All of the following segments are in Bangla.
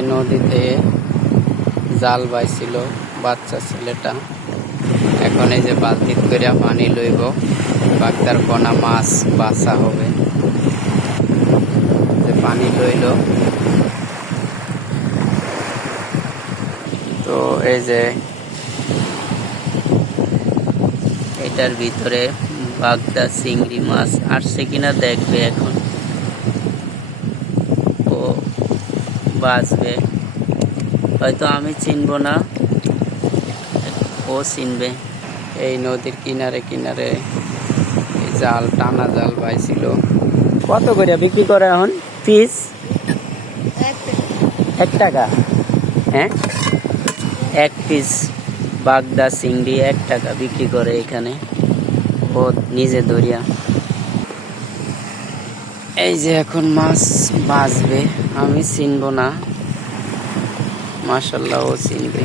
এই নদীতে জাল বাইছিল, বাচ্চা ছেলেটা। এখন এই যে বালতি করে পানি লইব বাগদার পোনা মাছ বাসা হবে। যে পানি লইল। তো এই যে এটার ভিতরে বাগদা চিংড়ি মাছ আসছে কিনা দেখবে এখন ও বাঁচবে হয়তো আমি চিনব না। ও চিনবে। এই নদীর কিনারে কিনারে এই জাল টানা জাল পাইছিল কত করে বিক্রি করে এখন? পিস? এক টাকা? হ্যাঁ? এক পিস বাগদা চিংড়ি এক টাকা বিক্রি করে এখানে। ও নিজে দরিয়া এই যে এখন মাছ বাঁচবে আমি চিনব না। মাসাল্লাহ ও চিনবে।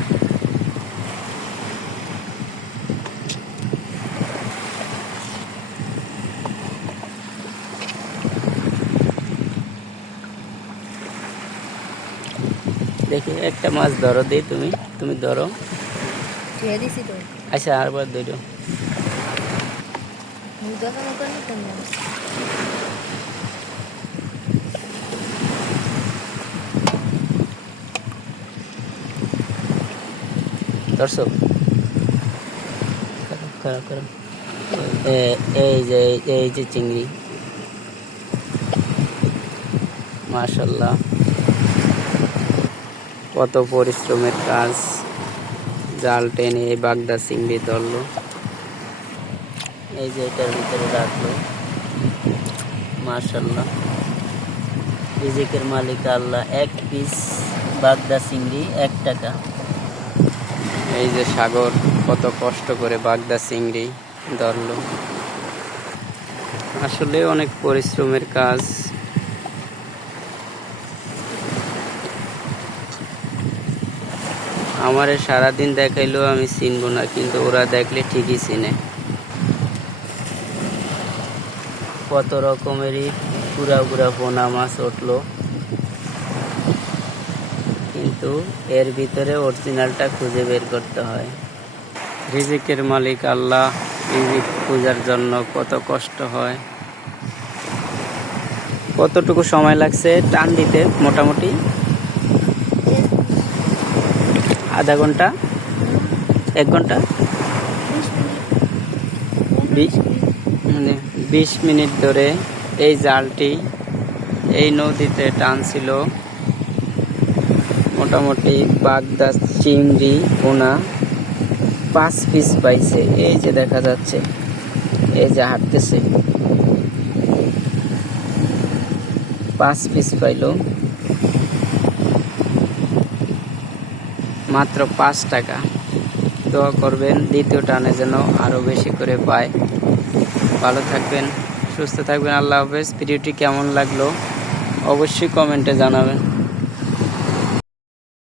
দেখি একটা মাছ ধরো দিই তুমি তুমি ধরো। আচ্ছা আরবার ধরো দোকান করে নিতাম না দর্শক। এই যে এই যে চিংড়ি মাশাল্লাহ কত পরিশ্রমের কাজ, জাল টেনে এই বাগদা চিংড়ি ধরলো, এই যে এটার ভিতরে রাখল মাশাল্লাহ রিজিকের মালিক আল্লাহ, এক পিস বাগদা চিংড়ি, এক টাকা এই যে সাগর, কত কষ্ট করে বাগদা চিংড়ি ধরলো। আসলে অনেক পরিশ্রমের কাজ। আমারে সারাদিন দেখাইলেও আমি চিনবো না, কিন্তু ওরা দেখলে ঠিকই চিনে। কত রকমেরই পুরা পুরা পোনা মাছ উঠল। কিন্তু এর ভিতরে অরিজিনালটা খুঁজে বের করতে হয়। রিজিকের মালিক আল্লাহ, রিজিক খোঁজার জন্য কত কষ্ট হয়। কতটুকু সময় লাগছে টান দিতে মোটামুটি? আধা ঘণ্টা? এক ঘণ্টা? বিশ মানে বিশ মিনিট ধরে এই জালটি এই নদীতে টানছিল। মোটামুটি বাগদা চিংড়ি পোনা পাঁচ পিস পাইছে। এই যে দেখা যাচ্ছে, এই যে হাঁটতেছে। পাঁচ পিস পাইলো। মাত্র পাঁচ টাকা। দোয়া করবেন, দ্বিতীয় টানে যেন আরও বেশি করে পায়। ভালো থাকবেন, সুস্থ থাকবেন, আল্লাহ হাফেজ। ভিডিওটি কেমন লাগল, অবশ্যই কমেন্টে জানাবেন।